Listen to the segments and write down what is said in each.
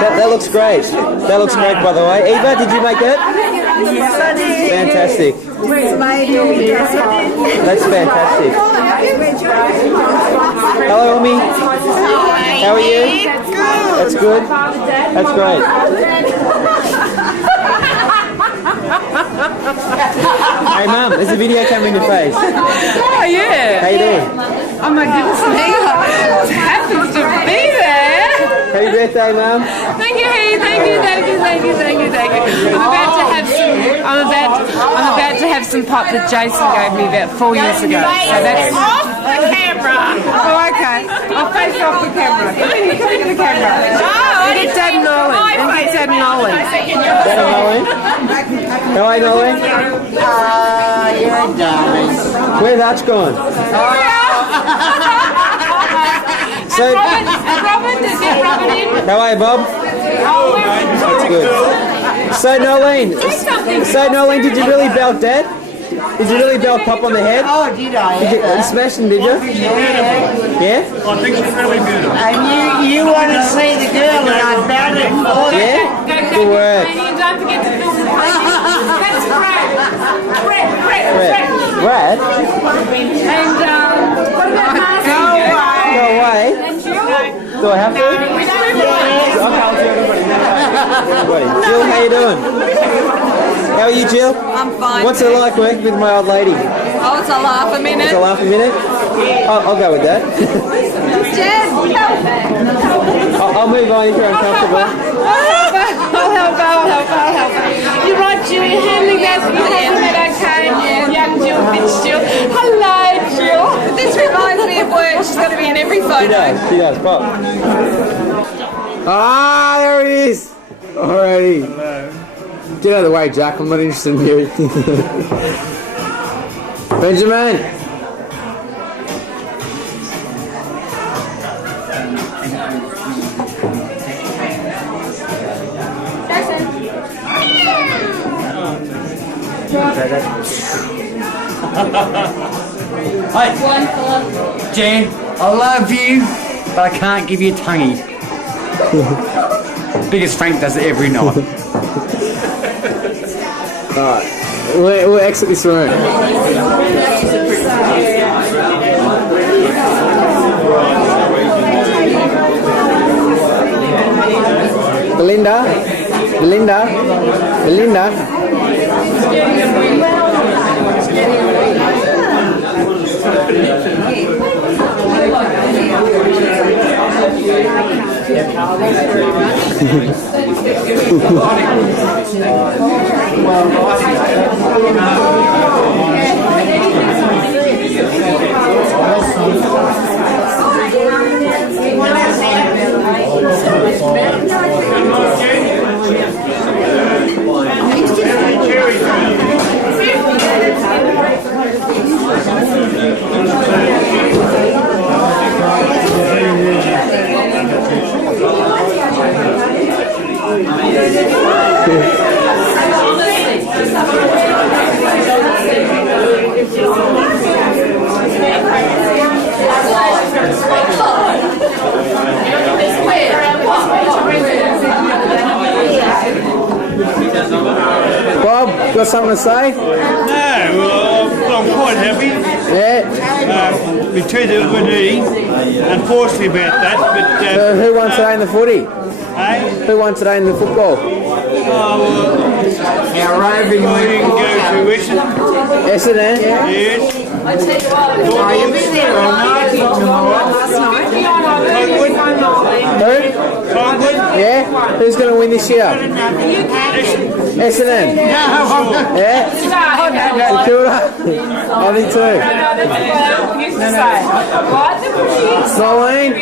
That looks great. That looks great, by the way. Eva, did you make that? Fantastic. That's fantastic. Hello, Omi. How are you? That's good. That's great. Hey, Mum, there's a video camera in your face. Oh, yeah. How you doing? Oh, my goodness me. It happens to be there. Happy birthday, Mum. Thank you, thank you. I'm about to have some pop that Jason gave me about 4 years ago. So that's off the camera. Oh, okay. I'll face off the camera. Come in the camera. Oh, get Dad Nolan. Get Dad Nolan. Dad Nolan. How are you, Nolan? You're a darling. Where's Arch gone? So, Robin, did you rub it in? how are you, Bob? That's good. So, Nolene, did you really belt Dad? Did you really belt Pop on the head? Oh, did I? You smashed him, did you? Yeah? I think she's really beautiful. And you want to see the girl and I bound it for you. Yeah? Go, Good work. And don't forget to film the page. That's Brad. Brad? And what about Marcy? Go away. And Jill? Do I have to? Okay, I'll see everybody. Jill, how you doing? How are you, Jill? I'm fine. What's it like working with my old lady? Oh, it's a laugh a minute. It's a laugh a minute? I'll go with that. Jen, help. I'll move on if you're uncomfortable. I'll help. You're right, Jill. You're handling that. You're handling that okay. Young Jill, Jill. Hello, Jill. This reminds me of work. She's going to be in every photo. She does, Pop. Ah, there he is. Alrighty. Get out of the way, Jack. I'm not interested in you. Benjamin. Hi, Jan, I love you, but I can't give you a tonguey. Biggest Frank does it every night. Alright, we'll exit this room. Belinda. Bob, got something to say? No, well, I'm quite happy. Yeah. We turned out with E, unfortunately about that, but Who won today in the footy? hey, Who won today in the football? Our roving we didn't go to Essendon. Essendon? Yes. Are you been there all night? Who? Collingwood. Yeah? Who's going to win this year? Essendon? Yeah? Kilda? I think too. Nolene?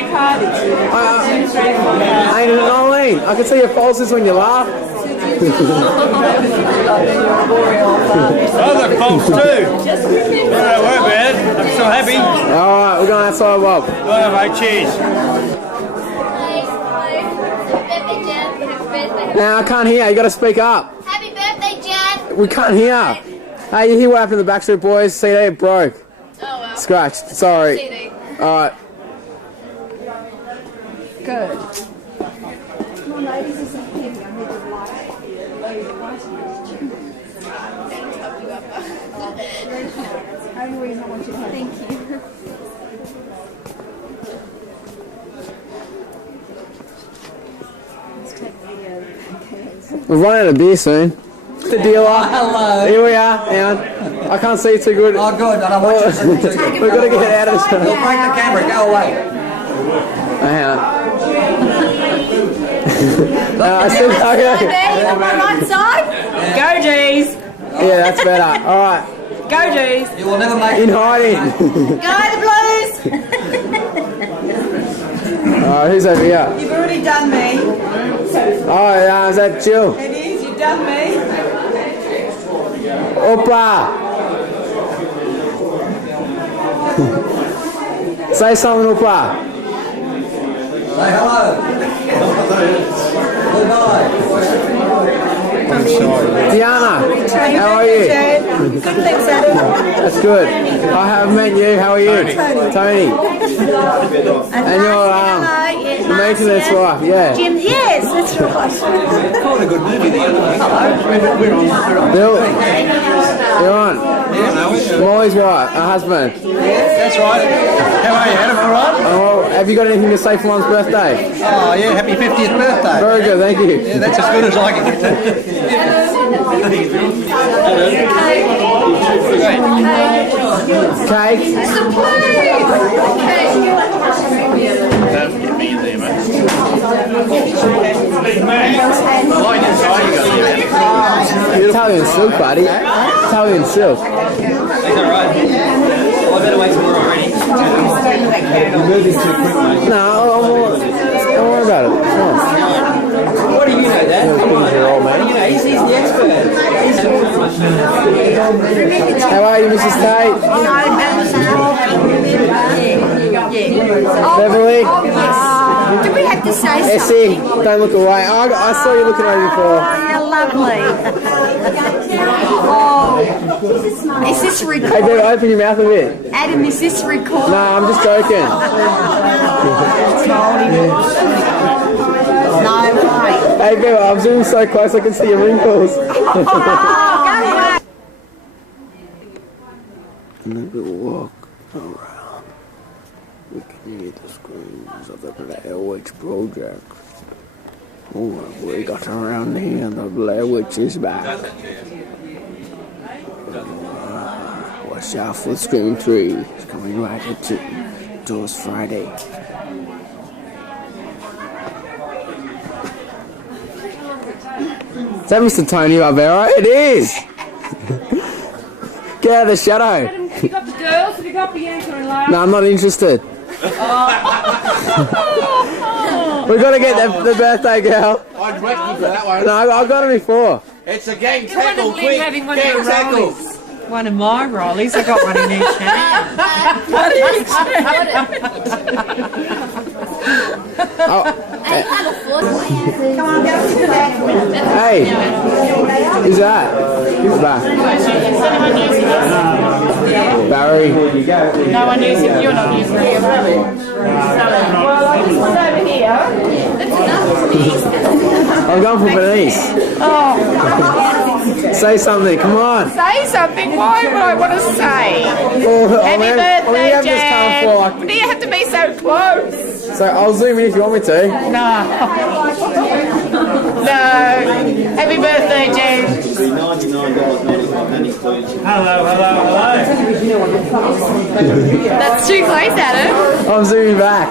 Ain't it Nolene? I can see your pulses when you laugh. Other folks too. Don't worry about it. I'm so happy. Alright, we're going outside, Bob. All right, mate. Cheers. Now, I can't hear. You got to speak up. Happy birthday, Jan! We can't hear. Hey, you hear what happened to the Backstreet Boys? CD broke. Oh well. Scratched. Sorry. CD. Alright. Good. We've run out of beer soon. The dealer. Hello. Here we are. Hang on. I can't see too good. Oh, good. And I want you to see too. We've got to get out of this. You'll break the camera. Go away. Hang on. I said, okay. On my right side. Go, G's. Yeah, that's better. All right. Go, G's. You will never make In hiding. Go the Blues. All right, who's over here? You've already done me. Oh, yeah, is that Jill? It is, you've done me. Opa! Say something, Opa. Say hello. Goodbye. Diana, how are you? Good, thanks, Adam. That's good. I haven't met you. How are you? Tony. And you're the maintenance wife, yeah. Jim, yes, that's right. Quite a good movie the other day. Bill, you're on. Molly's wife, her husband. That's right. How are you, Adam? All right? Oh, have you got anything to say for Mum's birthday? Oh, yeah. Happy 50th birthday. Very good, thank you. Yeah, that's as good as I can get to. Cake. Italian silk, buddy. Italian silk. He's all right. Well, I better wait till we're already. You're moving too quick, mate. No, don't worry about it. Come on. What do you know, Dad? Come on. Old man. You know, he's the expert. How are you, Mrs. Tate? Beverly? Do we have to say something? Essie, don't look away. I saw you looking over before. How lovely. Oh, is this Hey, recorded? Bev, open your mouth a bit. Adam, is this recorded? No, I'm just joking. No way. Hey, Bev, I'm zooming so close I can see your wrinkles. Go away. And then we'll walk around. We can hear the screams of the Blair Witch Project. Oh, we got around here, the Blair Witch is back. Watch out for Scream 3. It's coming right at you. Doors Friday. Is that Mr. Tony Barbera? It is! Get out of the shadow. Have you got the girls? Have you got Bianca and Lara? No, I'm not interested. We've got to get the birthday girl. I'd wreck you for that one. No, I got it before. It's a gang You want to tackle, live quick. having one of Gang your tackle. rollies. One of my rollies. I got one in each hand. Hey, who's that? Who's that? Barry. No one uses it. You're not using it. Well, this one over here. I'm going for Bernice. Oh, Say something, come on. say something. Why would I want to say? Oh, Happy we birthday, have this Jan. time for. Do you have to be so close? So I'll zoom in if you want me to. No. No. Happy birthday, Jan. Hello. That's too close, Adam. I'm zooming back.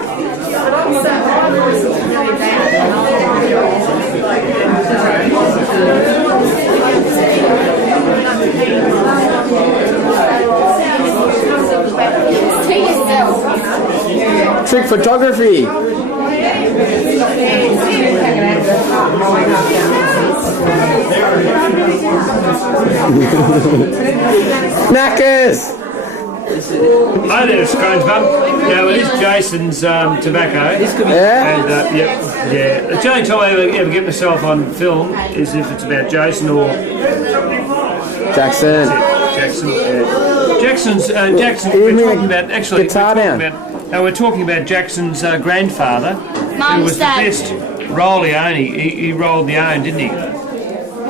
Trick photography. Knackers. Hi there, Strange Bum. Now, it is Jason's tobacco. Yeah? And, yeah. The only time I ever get myself on film is if it's about Jason or Jackson. Jackson. Jackson's Give we're me talking a about guitar down. we're talking about Jackson's grandfather, who Mum's was the dad. best Rolleone, he rolled the own, didn't he? He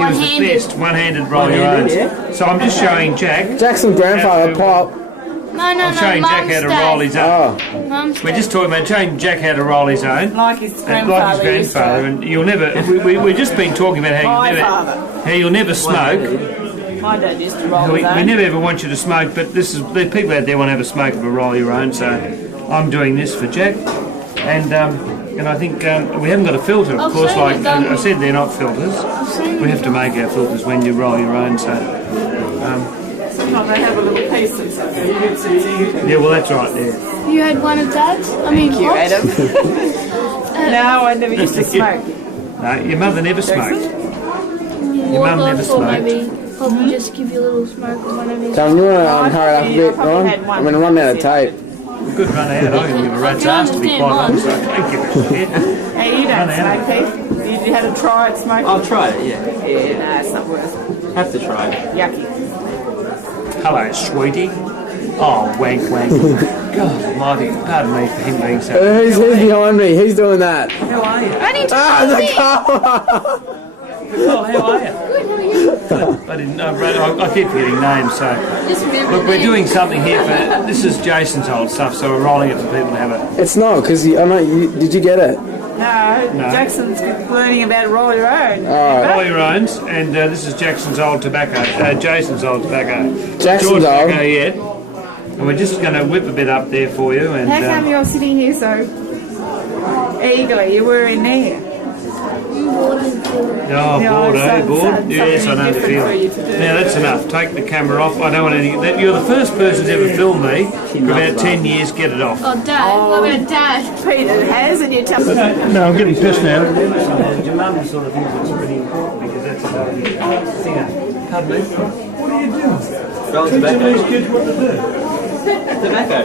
was the best, one-handed roll your own. So I'm just showing Jack. Jackson grandfather pop. I'm showing Jack how to roll his own. We're just talking about showing Jack how to roll his own. Like his grandfather. And you'll never. We've just been talking about how you'll never smoke. My dad used to roll We his own. never ever want you to smoke, but the people out there want to have a smoke of a roll your own. So I'm doing this for Jack, and I think we haven't got a filter, of course. Like I said, they're not filters. We have to make our filters when you roll your own. So. Sometimes they have a little piece of something. Yeah, well, that's right there. You had one of Dad's? I mean, Thank you, Adam. No, I never used to smoke. No, your mother never smoked. Your mum never smoked. Maybe Poppy just give you a little smoke or one of these. Tom, you want to hurry up a bit, Ron? I'm going to run out of tape. Good run out. I can give a rat's ass to be quite honest. I don't give a shit. Hey, you don't smoke, Pete? You had a try at smoking? I'll try it, yeah. Yeah, no, it's not worth it. Have to try it. Yucky. Hello, sweetie. Oh, wank, wank. God almighty, pardon me for him being so... Who's behind me? Who's doing that? How are you? The car! Oh, how are you? I keep forgetting names, so... Look, we're doing something here for... This is Jason's old stuff, so we're rolling it for people to have a... It's not, because did you get it? No, Jackson's learning about roll your own. Roll your owns, and this is Jackson's old tobacco. Jason's old tobacco. Jackson's George old? tobacco, yeah. And we're just going to whip a bit up there for you. And How come you're sitting here so eagerly? You were in there. Oh, bored, eh? Bored? Yes, I know the feeling. You to do. Now, that's enough. Take the camera off. I don't want any... You're the first person to ever film me for about 10 years. Get it off. Oh, Dad. What about Dad? Peter has, and you tell me. No, I'm getting pissed now. Your mum sort of thinks it's pretty important because that's another thing. Pardon me? What are you doing? Rolling tobacco. These kids what to do. Tobacco.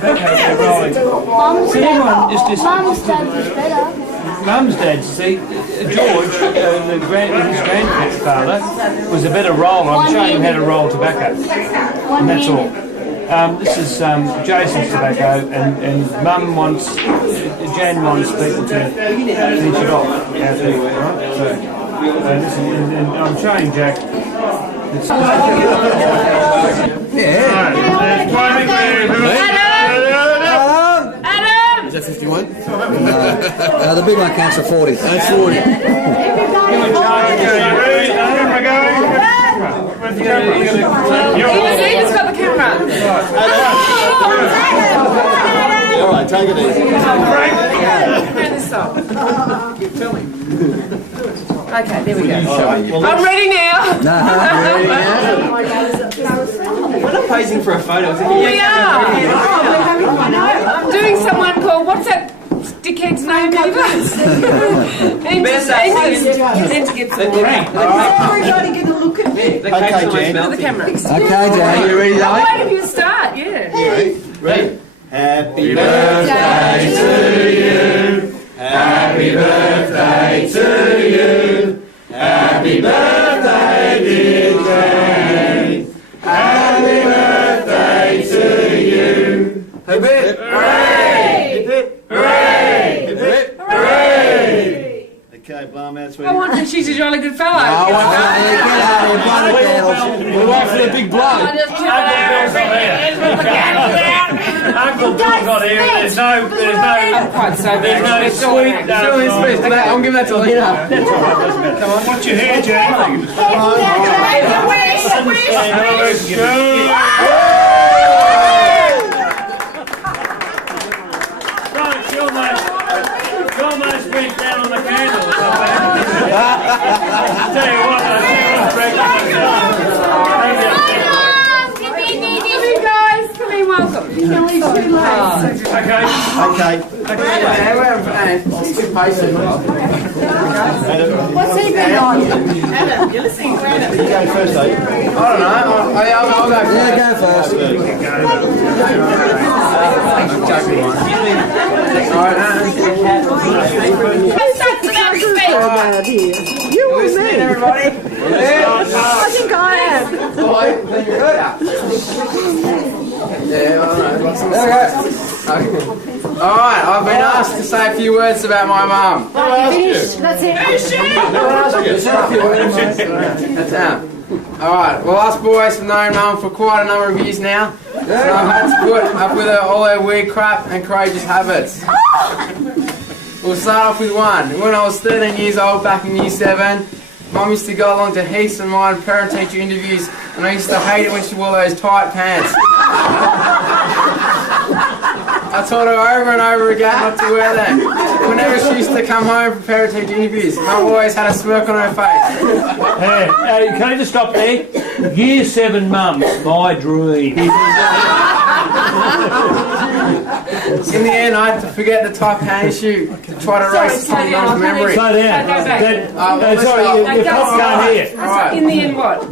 They're rolling. Mum's See, everyone, Dad. Mum's Dad was better. Mum's dad, see, George, his grandfather, was a better roller. I'm showing him how to roll tobacco, and that's all. This is Jason's tobacco, and Mum wants, Jan wants people to finish it off out there, right? So this is, and I'm showing Jack. Is that 51? The big one counts for 40. That's 40. He's got the camera. All right, take it easy. Okay, there we go. I'm ready now. We're not posing for a photo. We are. I'm doing someone called, what's that dickhead's name? Ennis Gibson. Everybody get a look at me. Okay, Jan. The camera. Okay, Jane, you ready, darling? Wait if you start, yeah. Ready? Happy birthday to you. Happy birthday to you. Happy birthday, dear Jane. Happy birthday to you. Hip hip hooray! Hip hip hooray! Hip hip hooray! Okay, blow them out, sweetie. I want her. She's a jolly good fellow. We're waiting for the big blow. Uncle Bill's not here. There's no sweet. I'm giving that to Lena. That's all right, doesn't matter. Come on, watch your hair, Jack. You almost went down on the candle. Tell you what, Welcome. Okay. What's he been on? Adam, you're listening to Adam. You go first, though. I don't know. I'll go first. Yeah, go first. You were me, everybody. I think I am. Yeah, I don't know. There we go. Alright, I've been asked to say a few words about my mum. Finished. That's it. That's out. Alright, well us boys have known mum for quite a number of years now. So I've had to put up with all her weird crap and courageous habits. We'll start off with one. When I was 13 years old back in year 7, Mum used to go along to heaps and mine parent-teacher interviews, and I used to hate it when she wore those tight pants. I told her over and over again not to wear them. Whenever she used to come home for parent-teacher interviews, Mum always had a smirk on her face. Hey, can I just stop there? Year 7 mum's my dream. In the end, I had to forget the tight pant issue to try to erase it from Mum's memory. Slow down. Sorry, you're can't hear. Alright. In the end, what?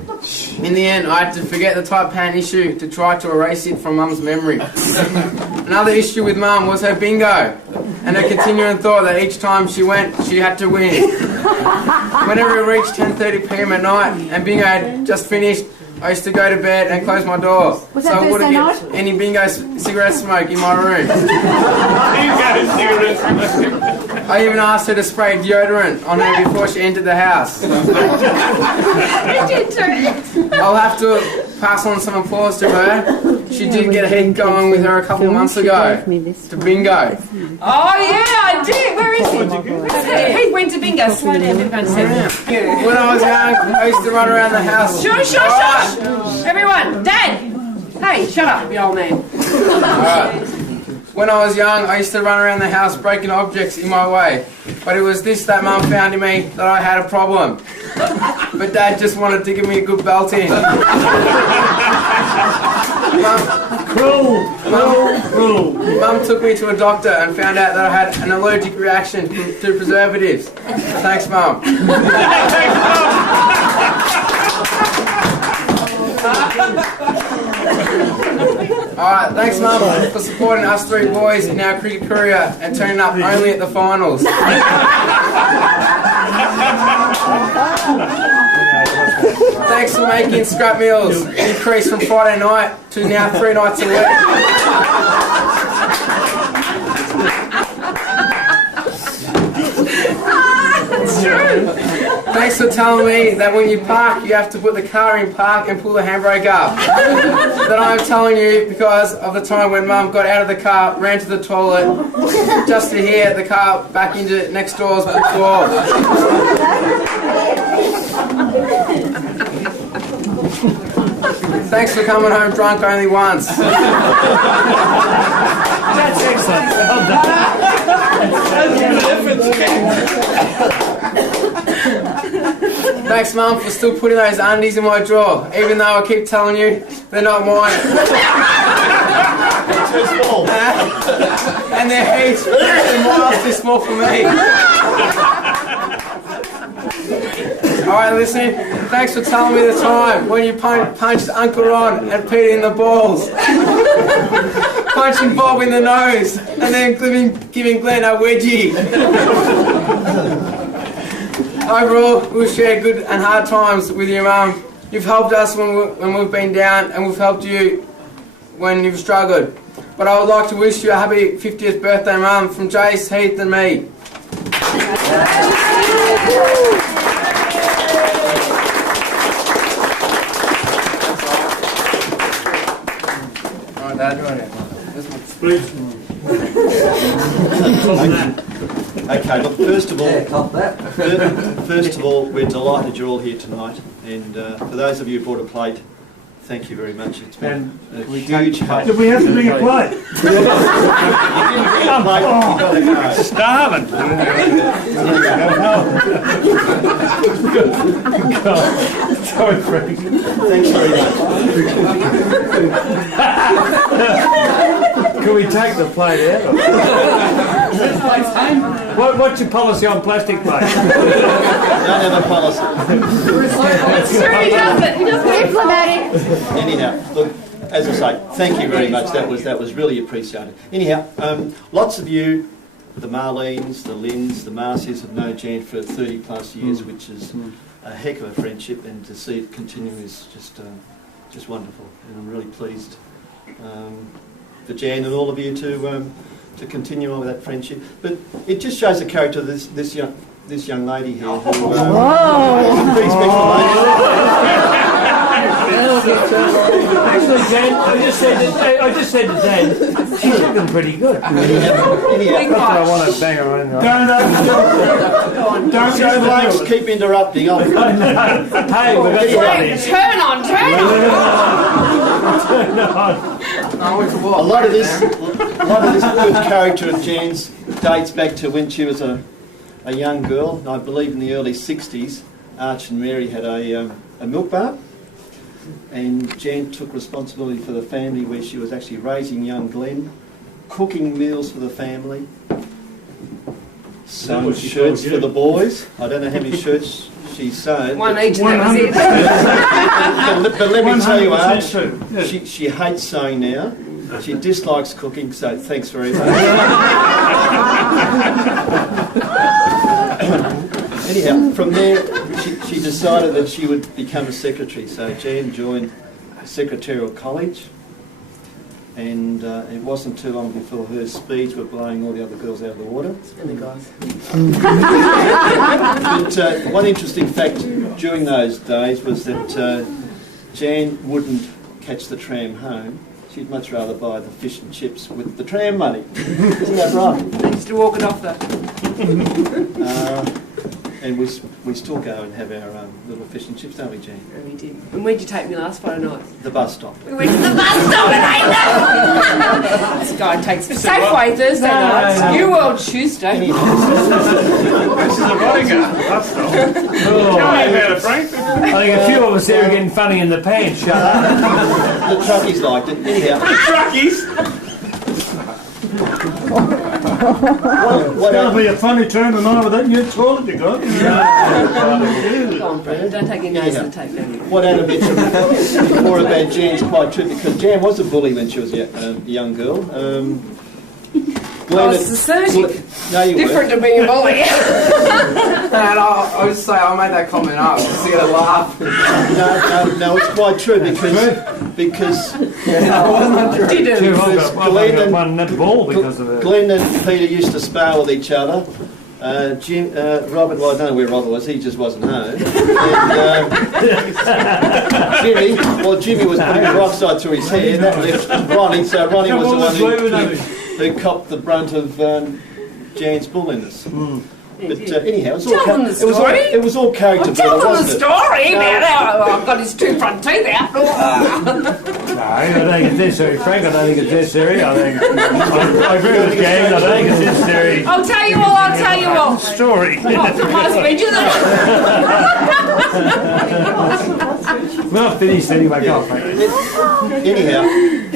In the end, I had to forget the tight pant issue to try to erase it from Mum's memory. Another issue with Mum was her bingo, and her continuing thought that each time she went, she had to win. Whenever it reached 10:30 p.m. at night and bingo had just finished, I used to go to bed and close my door, so I wouldn't get any bingo cigarette smoke in my room. I even asked her to spray deodorant on her before she entered the house. I'll have to pass on some applause to her. She did get a head going with her a couple of months ago to bingo. Oh yeah, I did. Where is he? He went to bingo. Slow down, everyone. When I was young, I used to run around the house. Shush. Everyone, Dad. Hey, shut up, you old man. Alright. When I was young, I used to run around the house breaking objects in my way. But it was this that Mum found in me that I had a problem. But Dad just wanted to give me a good belting. Mum took me to a doctor and found out that I had an allergic reaction to preservatives. Thanks, Mum. Alright, thanks Mum for supporting us 3 boys in our cricket career and turning up only at the finals. Thanks for making scrap meals increase from Friday night to now 3 nights a week. That's true. Thanks for telling me that when you park, you have to put the car in park and pull the handbrake up. That I'm telling you because of the time when Mum got out of the car, ran to the toilet, just to hear the car back into next door's brick wall. Thanks for coming home drunk only once. That's excellent. Well Thanks Mum for still putting those undies in my drawer, even though I keep telling you they're not mine. And they're heaps, they're miles too small for me. Alright, listen, thanks for telling me the time when you punched Uncle Ron and Pete in the balls. Punching Bob in the nose, and then giving Glenn a wedgie. Overall, we've shared good and hard times with you, Mum. You've helped us when we've been down, and we've helped you when you've struggled. But I would like to wish you a happy 50th birthday, Mum, from Jace, Heath and me. Alright, Dad, join it. Okay, look, first of all, we're delighted you're all here tonight, and for those of you who brought a plate, thank you very much. It's been a huge help. Did we have to bring a plate? Starving. Sorry, Frank. Thanks very much. Can we take the plate out? What's your policy on plastic plates? Don't have a policy. Sure, he doesn't. He doesn't. Diplomatic. Anyhow, look, as I say, thank you very much. That was really appreciated. Anyhow, lots of you, the Marlenes, the Lynns, the Marcies have known Jan for 30 plus years, which is a heck of a friendship, and to see it continue is just wonderful, and I'm really pleased for Jan and all of you to to continue on with that friendship. But it just shows the character of this young lady here. Who, pretty special lady. Actually, Dan, I just said to Dan, she's looking pretty good. Not that I want to bang her in. Don't go, Blakes, keep interrupting. Hey, we've got Turn on. a lot of this good character of Jan's dates back to when she was a young girl. I believe in the early 60s, Arch and Mary had a milk bar, and Jan took responsibility for the family where she was actually raising young Glenn, cooking meals for the family, sewing shirts for the boys. I don't know how many shirts she sewn. One each, that was it. But let me tell you, Arch, she hates sewing now. She dislikes cooking, so thanks very much. Anyhow, from there, she decided that she would become a secretary. So Jan joined Secretarial College, and it wasn't too long before her speeds were blowing all the other girls out of the water. And the guys. But one interesting fact during those days was that Jan wouldn't catch the tram home. She'd much rather buy the fish and chips with the tram money. Isn't that right? They used to walk it off though. And we still go and have our little fish and chips, don't we, Jan? We did. And where'd you take me last Friday night? The bus stop. We went to the bus stop and ate that. This guy takes Safeway Thursday nights. New World Tuesday. This is a vodka. I think a few of us here are getting funny in the pants. Shut up. The truckies liked it. Anyhow. Truckies? It's going to be a funny turn tonight with that new toilet you got. Go on, Brad. Don't take your nose in the tape, don't you? What Anna mentioned before about Jan's quite true, because Jan was a bully when she was a young girl. I was assertive. No, you different to being a bully. And I would say I made that comment up just to get a laugh. No, it's quite true because Glenn and Peter used to spar with each other. Robert, well, I don't know where Robert was, he just wasn't home. And Jimmy was putting peroxide through his hair, that left Ronnie, so Ronnie was the one who copped the brunt of Jan's bulliness. But anyhow, it was all character building, tell them the wasn't it? story about how I've got his two front teeth out. No, I don't think it's necessary, Frank. I don't think it's necessary. I agree with Jan. I don't think it's necessary. I'll tell you all. Story. Oh, it's not my speech, is it? We're not finished anyway. Go on, Frank. Anyhow,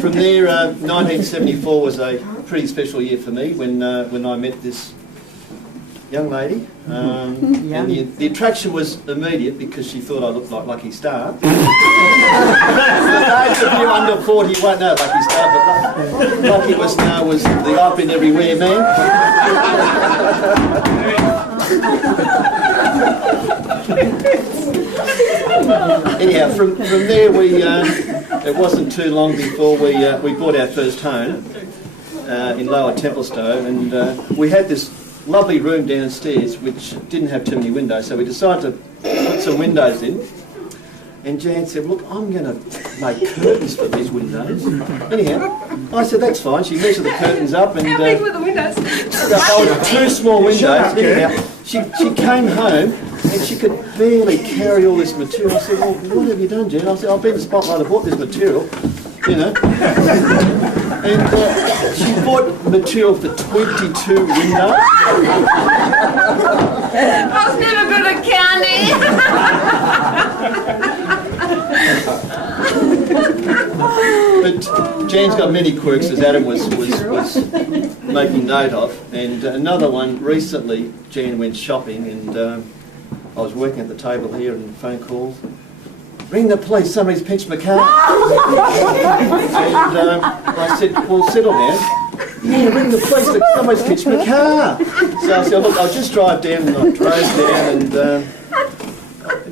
from there, 1974 was a pretty special year for me when I met this young lady, and the attraction was immediate because she thought I looked like Lucky Star. For those of you under 40 won't know Lucky Star, but Lucky was known as the I've Been Everywhere man. Anyhow, from there it wasn't too long before we bought our first home in Lower Templestowe, and we had this lovely room downstairs which didn't have too many windows, so we decided to put some windows in. And Jan said, look, I'm going to make curtains for these windows. Anyhow, I said, that's fine. She measured the curtains up. And, how big were the windows? They were two small windows. Anyhow, she came home and she could barely carry all this material. I said, well, what have you done, Jan? I said, I've been to Spotlight, I bought this material, you know. And she bought material for 22 windows. I was never good at counting. But Jan's got many quirks, as Adam was making note of. And another one, recently Jan went shopping, and I was working at the table here and phone calls. Ring the police, somebody's pinched my car. And I said, well, settle down. Yeah, ring the police, look, somebody's pinched my car. So I said, look, I'll just drive down, and I drove down, and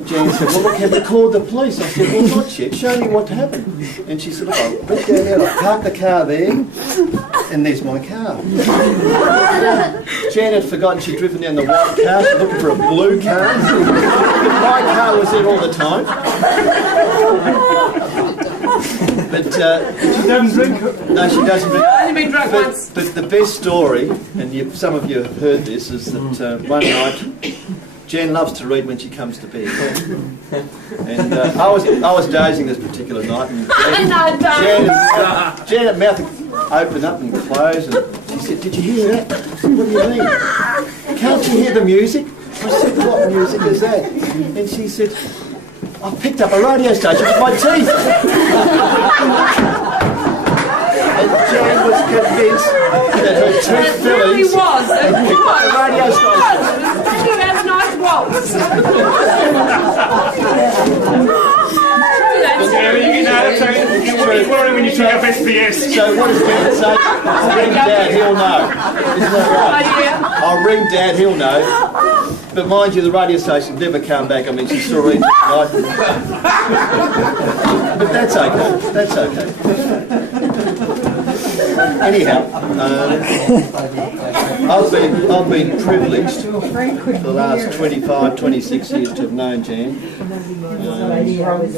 Jan said, well, look, have you called the police? I said, well, not yet, show me what happened. And she said, look, I went down there, I parked the car there, and there's my car. Jan had forgotten she'd driven down the white car, she's looking for a blue car. My car was there all the time. But she doesn't drink. No, she doesn't drink. I've only been drunk once. But the best story, and some of you have heard this, is that one night Jan loves to read when she comes to bed. And I was dozing this particular night, and Jan's mouth opened up and closed, and she said, "Did you hear that?" I said, "What do you mean? Can't you hear the music?" I said, "What music is that?" And she said, "I picked up a radio station with my teeth." And Jan was convinced that her teeth fillings had picked up a radio station. That's nice waltz. When you took up SBS. So what does Jan say? Ring Dad, he'll know. Isn't that right? I'll ring Dad, he'll know. But mind you, the radio station never come back. I mean, she still reads it tonight. But that's okay. That's okay. Anyhow, I've been privileged for the last 25, 26 years to have known Jan.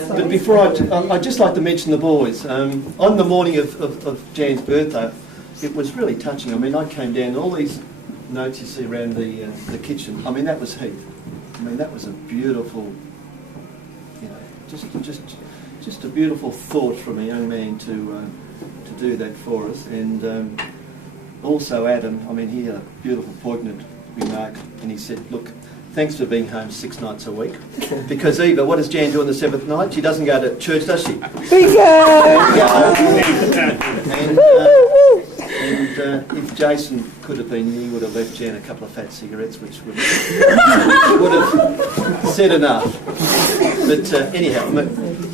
But before I'd just like to mention the boys. On the morning of Jan's birthday, it was really touching. I mean, I came down, all these notes you see around the kitchen. I mean, that was Heath. I mean, that was a beautiful, just a beautiful thought from a young man to do that for us. And also Adam, I mean, he had a beautiful poignant remark, and he said, "Look, thanks for being home 6 nights a week." Because Eva, what does Jan do on the 7th night? She doesn't go to church, does she? And if Jason could have been here, he would have left Jan a couple of fat cigarettes, which would have said enough. But anyhow,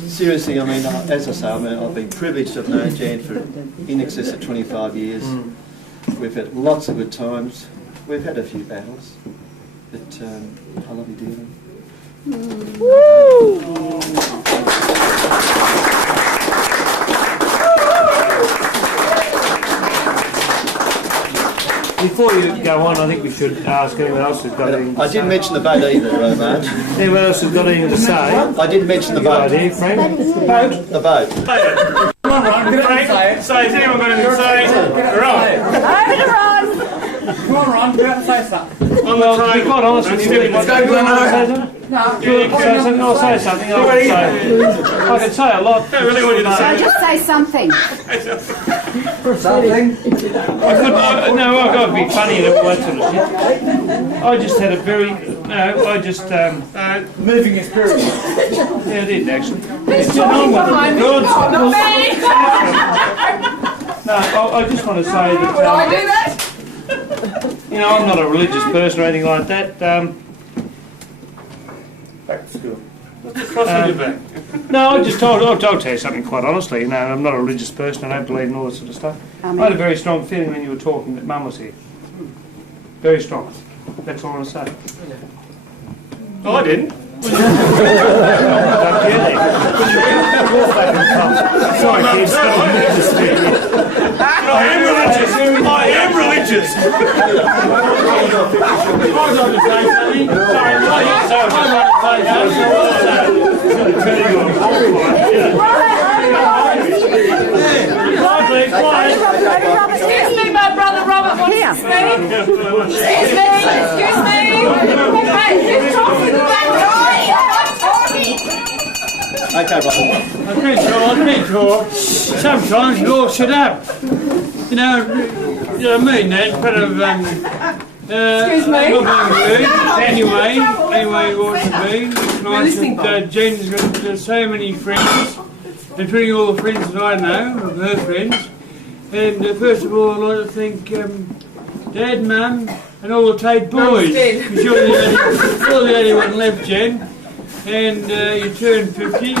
seriously, I mean, as I say, I've been privileged to have known Jan for in excess of 25 years. We've had lots of good times. We've had a few battles. But I love you dearly. Before you go on, I think we should ask anyone else who's got anything to say. I didn't mention the boat either, Marge. Anyone else who's got anything to say? I didn't mention the boat. Idea, Frank? The boat? The boat. Come on, Ron, Frank. Say, has anyone got anything to say? Right. Over to Ron. Come on, Ron, go out and say something. Well, to be quite honest with you, Let's go, I'll say something. I can say a lot. I don't really want you to say. Just say something. Something. No, I've got to be funny and all that sort of shit. I just had a very, Moving your spirit. yeah, I did actually. Who's talking behind me? Not me. No, I just want to say that, Would I do that? I'm not a religious person or anything like that. Back to school. Cross on your back. No, I'll tell you something quite honestly. No, I'm not a religious person. I don't believe in all this sort of stuff. I had a very strong feeling when you were talking that Mum was here. Very strong. That's all I want to say. Oh, I didn't. Sorry, kids. I am religious. I am religious. Excuse me, my brother Robert wants to speak. Excuse me. Hey, who's talking about me? I'm talking. Okay, Robert. I can talk. Sometimes you all shut up. You know what I mean? That kind of Excuse me. not being rude. Anyway, it ought to be. It's nice that Jen's got so many friends, including all the friends that I know of her friends. And first of all, I'd like to thank Dad, Mum, and all the Tate boys. Because you're the only one left, Jen. And you turned 50.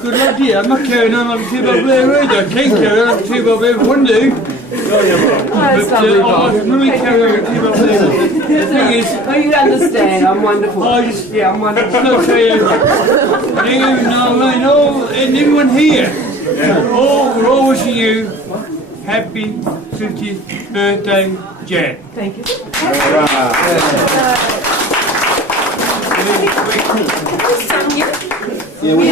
Good luck, dear. I'm not carrying on like Two Bob Blair either. I can't carry on like Two Bob Blair if I want to. But I can really carry on like Two Bob Blair. The thing is... Oh, you understand. I'm wonderful. I'm wonderful. I'll tell you, and everyone here, we're all wishing you happy 50th birthday, Jan. Thank you. Yeah, we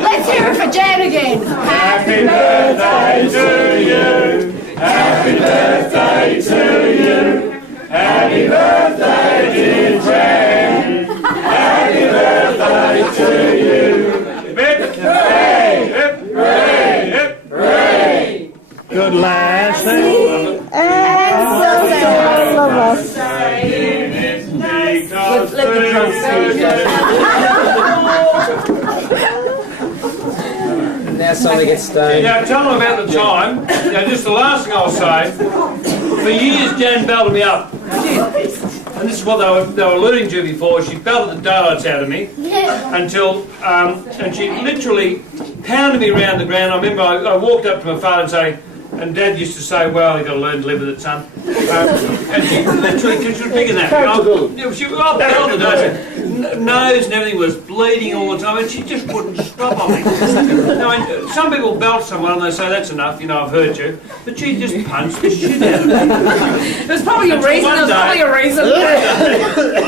Let's hear it for Jan again. Happy birthday to you. Happy birthday to you. Happy birthday, dear Jan. Happy birthday to you. Hip, hooray! Hip, hooray! Hip, hooray! Good lass. Let the drums Now somebody gets stoned. Now tell them about the time. Now just the last thing I'll say. For years Jan belted me up. And this is what they were alluding to before. She belted the daylights out of me until, and she literally pounded me around the ground. I remember I walked up to my father and say, and Dad used to say, well, you've got to learn to live with it, son. And she literally, because she was bigger than that. She was up there on the day, nose and everything was bleeding all the time, and she just wouldn't stop on me. Now, some people belt someone and they say, that's enough, you know, I've hurt you. But she just punched the shit out of me. There's probably a reason.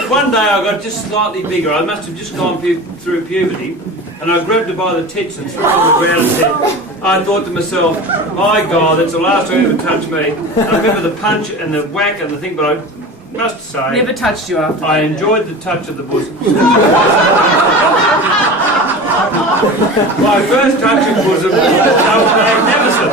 One day I got just slightly bigger. I must have just gone through puberty. And I grabbed her by the tits and threw her on the ground and said, I thought to myself, my God, that's the last time you ever touched me. And I remember the punch and the whack and the thing, but I must say... Never touched you after. I enjoyed the touch of the bosom. My first touch of bosom, I was magnificent.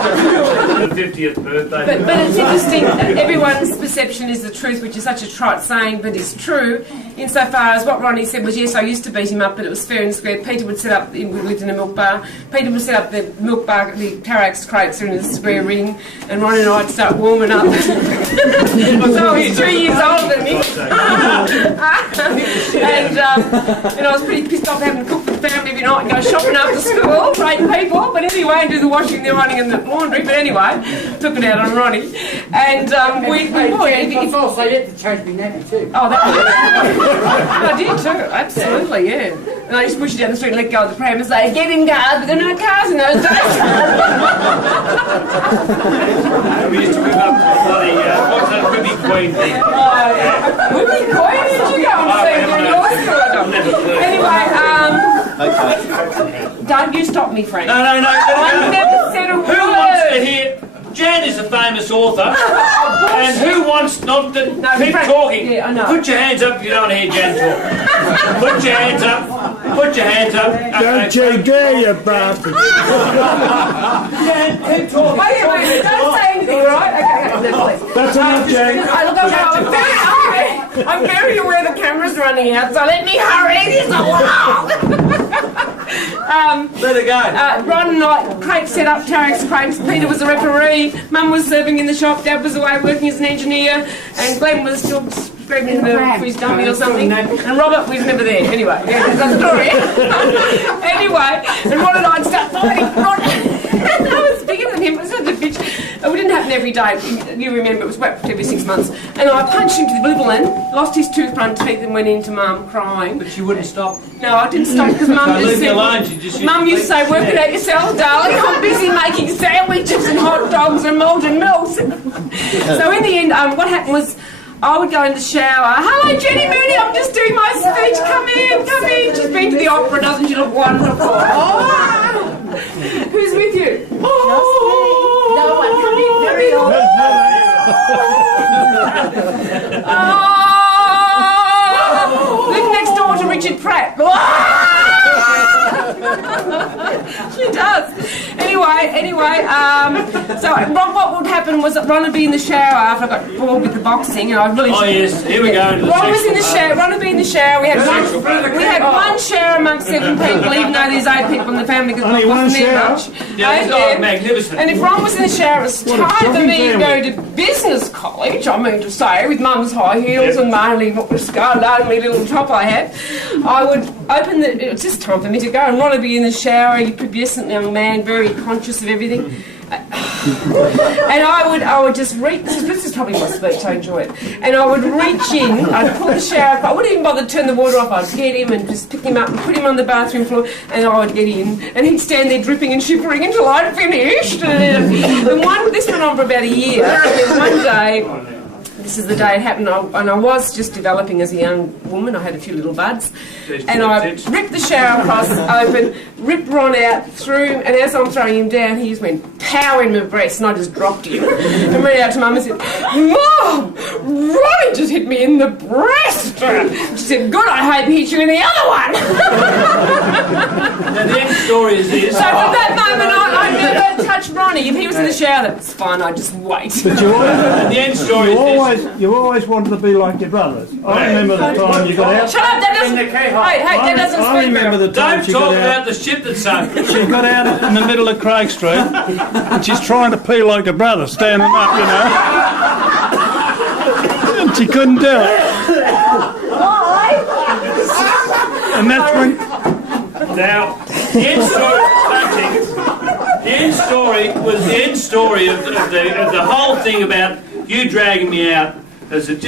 The 50th birthday. But it's interesting, everyone's perception is the truth, which is such a trite saying, but it's true, insofar as what Ronnie said was, yes, I used to beat him up, but it was fair and square. Peter would set up, we lived in a milk bar, Peter would set up the milk bar, the Tarax crates are in a square ring, and Ronnie and I'd start warming up. So I was 3 years older than me. And I was pretty pissed off having to cook for the family every night and go shopping after school, great people, but anyway, and do the washing, the ironing and the laundry, but anyway, took it out on Ronnie. And we would. If also, you had to change my nappy too. Oh, that I did too, absolutely, yeah. And I just push it down the street and let go of the pram and say, get in cars, but there are no cars in those days. We used to move up to the bloody, what's that, Whippy Queen thing? Whippy Queen, did you go and see during your school? Anyway, don't you stop me, Frank. No. I've never said a word. Who wants to hear? Jan is a famous author, and who wants not to keep talking? Yeah, I know. Put your hands up if you don't want to hear Jan talk. Put your hands up. Put your hands up. Don't you dare, you bastard. Jan, keep talking. Wait, don't say anything, right? Okay, please. That's enough, Jan. I'm very aware the camera's running out, so let me hurry this along. Let it go. Ron and I, Craig set up Tarek's crates. Peter was a referee. Mum was serving in the shop. Dad was away working as an engineer, and Glenn was still screaming for his dummy or something. And Robert was never there. Anyway, yeah, that's the story. Anyway, and Ron and I'd start fighting. Ron, I was bigger than him. It was such a bitch. It didn't happen every day. You remember, it was about every 6 months. And I punched him to the Blibbelin, lost his two front teeth, and went into Mum crying. But she wouldn't stop. No, I didn't stop because Mum So just leave me said, alone. She just Mum used to say, work it out yourself, darling. I'm busy making sandwiches and hot dogs and molten milks. So in the end, what happened was, I would go in the shower. Hello, Jenny Mooney, I'm just doing my speech. Come in. She's been to the opera, doesn't she look wonderful? Oh. Who's with you? Oh. No one. Come in, very old. Live next door to Richard Pratt. She does. Anyway, so what would happen was that Ron would be in the shower after I got bored with the boxing, and I really. Oh yes, here we go. Ron was in the shower. Ron would be in the shower. We had one shower amongst 7 people, even though there's 8 people in the family because Ron wasn't there much. Yeah, magnificent. And if Ron was in the shower, it was time for me to go to business college. I mean to say, with Mum's high heels and my only little top I had, I would open the. It was just time for me to go, and Ron would be in the shower, a pubescent young man, very conscious of everything. And I would I would just reach, this is probably my speech, I enjoy it, and I would reach in, I'd pull the shower up, I wouldn't even bother to turn the water off, I'd get him and just pick him up and put him on the bathroom floor, and I would get in, and he'd stand there dripping and shivering until I'd finished. And this went on for about a year, and then one day, this is the day it happened, and I was just developing as a young woman. I had a few little buds, and I ripped the shower cross open, ripped Ron out, threw him, and as I'm throwing him down, he just went pow in my breast, and I just dropped him and ran out to Mum and said, "Mum, Ronnie just hit me in the breast." She said, "Good, I hope he hit you in the other one." Now the end story is this. So from that moment on, I never touched Ronnie. If he was in the shower, that's fine. I'd just wait. But the end story is this. You always wanted to be like your brothers. I remember the time you got out. Shut up, that doesn't... Hey, that doesn't I remember the time Don't she talk got out. about the ship that sunk. She got out in the middle of Craig Street and she's trying to pee like a brother, standing up, you know. And she couldn't do it. And that's when... Now, the end story of the whole thing about you dragging me out as going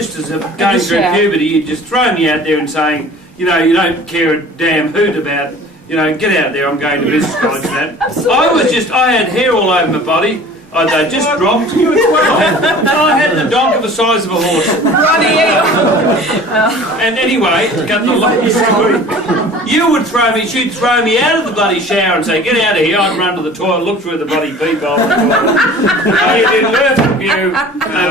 through puberty. You just throw me out there and saying, you know, you don't care a damn hoot about, you know, get out there, I'm going to business college and that. I had hair all over my body. They just dropped. I had the donk of the size of a horse. And anyway, to cut the long story, she'd throw me out of the bloody shower and say, "Get out of here." I'd run to the toilet, look through the bloody peephole. You didn't learn from you.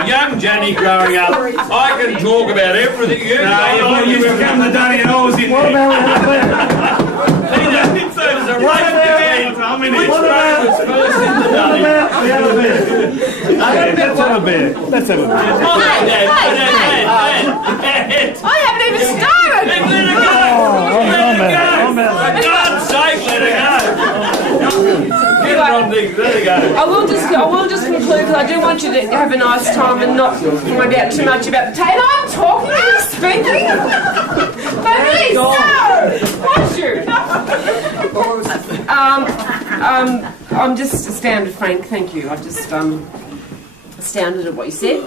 Young Jenny growing up, I can talk about everything. You become the Danny and I was in there. There's a race between which road was first in the Danny. Let's have a beer. Let's have a beer. I haven't even started! Let her go! For God's sake, let her go! I will just conclude because I do want you to have a nice time and not find out too much about the table. I'm talking and speaking. Please, no! Watch you! I'm just astounded, Frank. Thank you. I'm just astounded at what you said.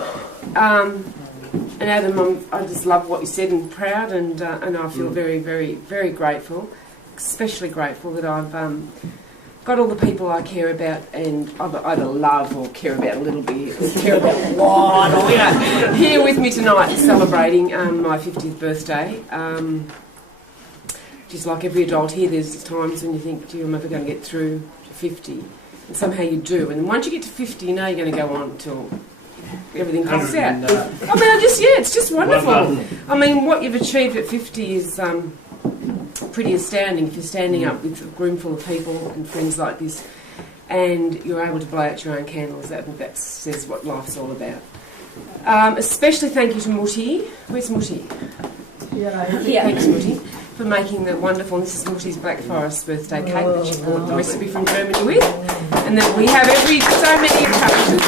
And Adam, I just love what you said and proud, and I feel very, very, very grateful. Especially grateful that I've got all the people I care about and either love or care about a little bit, care about a lot, or, you know, here with me tonight celebrating my 50th birthday. Just like every adult here, there's times when you think, gee, I'm never going to get through to 50. And somehow you do. And once you get to 50, you know you're going to go on until everything comes out. I mean, it's just wonderful. I mean, what you've achieved at 50 is pretty astounding if you're standing up with a room full of people and friends like this and you're able to blow out your own candles. That says what life's all about. Especially thank you to Mutti. Where's Mutti? Yeah. Thanks, Mutti, for making the wonderful, and this is Mutti's Black Forest birthday cake that she brought the recipe from Germany with, and that we have so many occasions.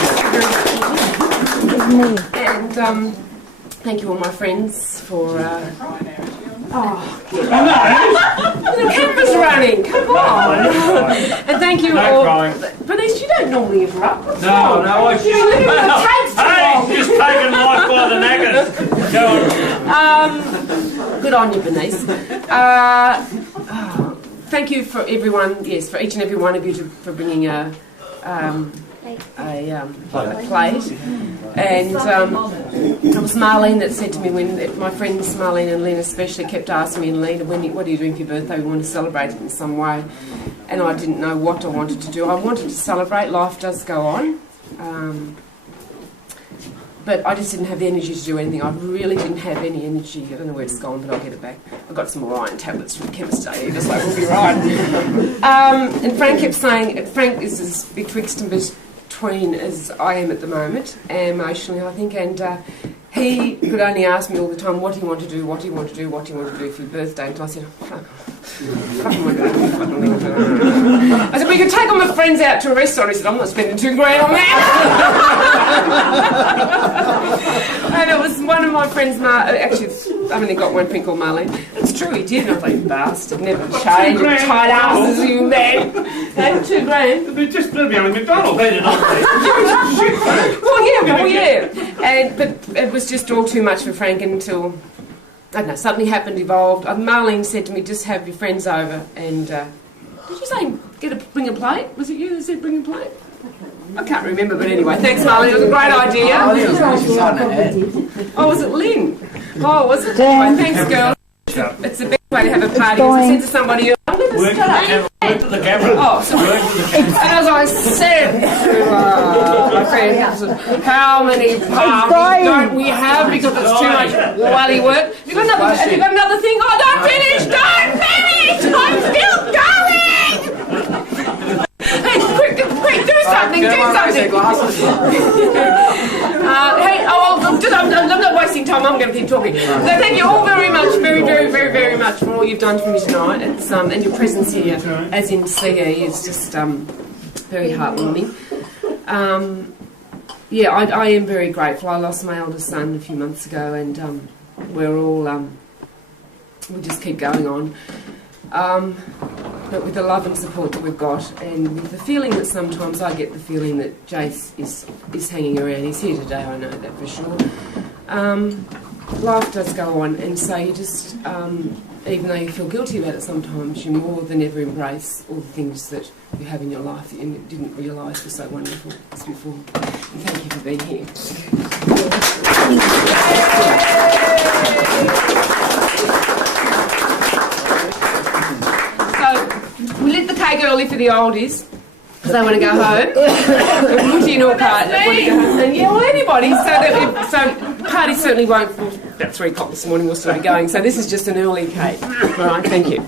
And thank you all my friends for... the camera's running, come on! And thank you all... Bernice, you don't normally interrupt. No, I shouldn't. Hey, just taking life by the naggers. Go on. Good on you, Bernice. Thank you for everyone, yes, for each and every one of you for bringing a plate. And it was Marlene that said to me, when my friends Marlene and Lynn especially kept asking me, and Lynn, what are you doing for your birthday? We want to celebrate it in some way. And I didn't know what I wanted to do. I wanted to celebrate, life does go on. But I just didn't have the energy to do anything. I really didn't have any energy. I don't know where it's gone, but I'll get it back. I got some more iron tablets from the chemist today. Just like, we'll be right. And Frank kept saying, Frank is as betwixt and between as I am at the moment, emotionally, I think. And he could only ask me all the time, what do you want to do, what do you want to do, what do you want to do for your birthday? And I said, I said, we could take all my friends out to a restaurant. He said, I'm not spending $2 grand on that. And it was one of my friends, actually, I've only got one friend called Marlene. It's true, he did. And I thought, you bastard, never change, tight asses, you man. $2 grand. It'd just be on McDonald's. Well, But it was just all too much for Frank until, I don't know, something happened, evolved. Marlene said to me, just have your friends over and, did you say bring a plate? Was it you that said bring a plate? I can't remember, but anyway, thanks Marlene, it was a great idea. Oh, was it Lynn? Oh, was it? Anyway, thanks girls. It's the best way to have a party. As I said to somebody else, I'm going to Work the camera. Oh, sorry. And as I said to my friend, how many parties don't we have because it's too much bloody work? Have you got another thing? Oh, don't finish! I'm still going! Hey, quick, do something, do something! I'm not wasting time, I'm going to keep talking. So thank you all very much, very much for all you've done for me tonight. It's, and your presence here, as in CE, is just very heartwarming. Yeah, I am very grateful. I lost my eldest son a few months ago, and we're all, we just keep going on. But with the love and support that we've got, and with the feeling that sometimes I get the feeling that Jace is hanging around. He's here today, I know that for sure. Life does go on, and so you just, even though you feel guilty about it sometimes, you more than ever embrace all the things that you have in your life that you didn't realise were so wonderful as before. And thank you for being here. We lit the cake early for the oldies because they want to go home. Woody and all part want to go home. And yeah, well, anybody. So party certainly won't. About 3 o'clock this morning we'll still be going. So this is just an early cake. All right, thank you.